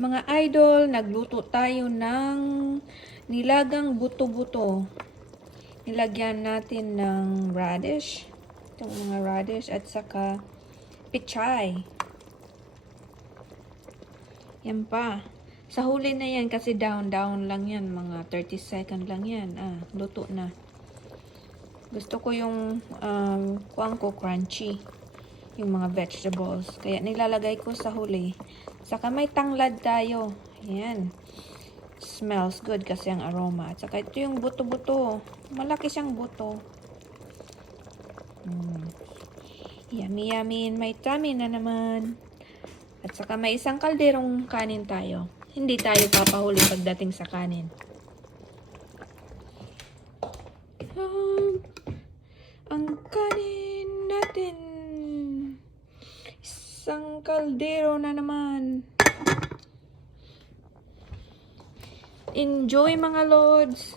Mga idol, nagluto tayo ng nilagang buto-buto. Nilagyan natin ng radish. Itong mga radish at saka pichay. Yan pa. Sa huli na yan kasi down-down lang yan. Mga 30 second lang yan. Ah, luto na. Gusto ko yung um, kuwang ko crunchy. Yung mga vegetables. Kaya nilalagay ko sa huli. Saka may tanglad tayo. Ayan. Smells good kasi ang aroma. Saka ito yung buto-buto. Malaki siyang buto. Mm. Yummy, yummy. in my tummy na naman. At saka may isang kalderong kanin tayo. Hindi tayo papahuli pagdating sa kanin. Um, ang kanin natin. Isang kaldero na naman. Enjoy mga lords.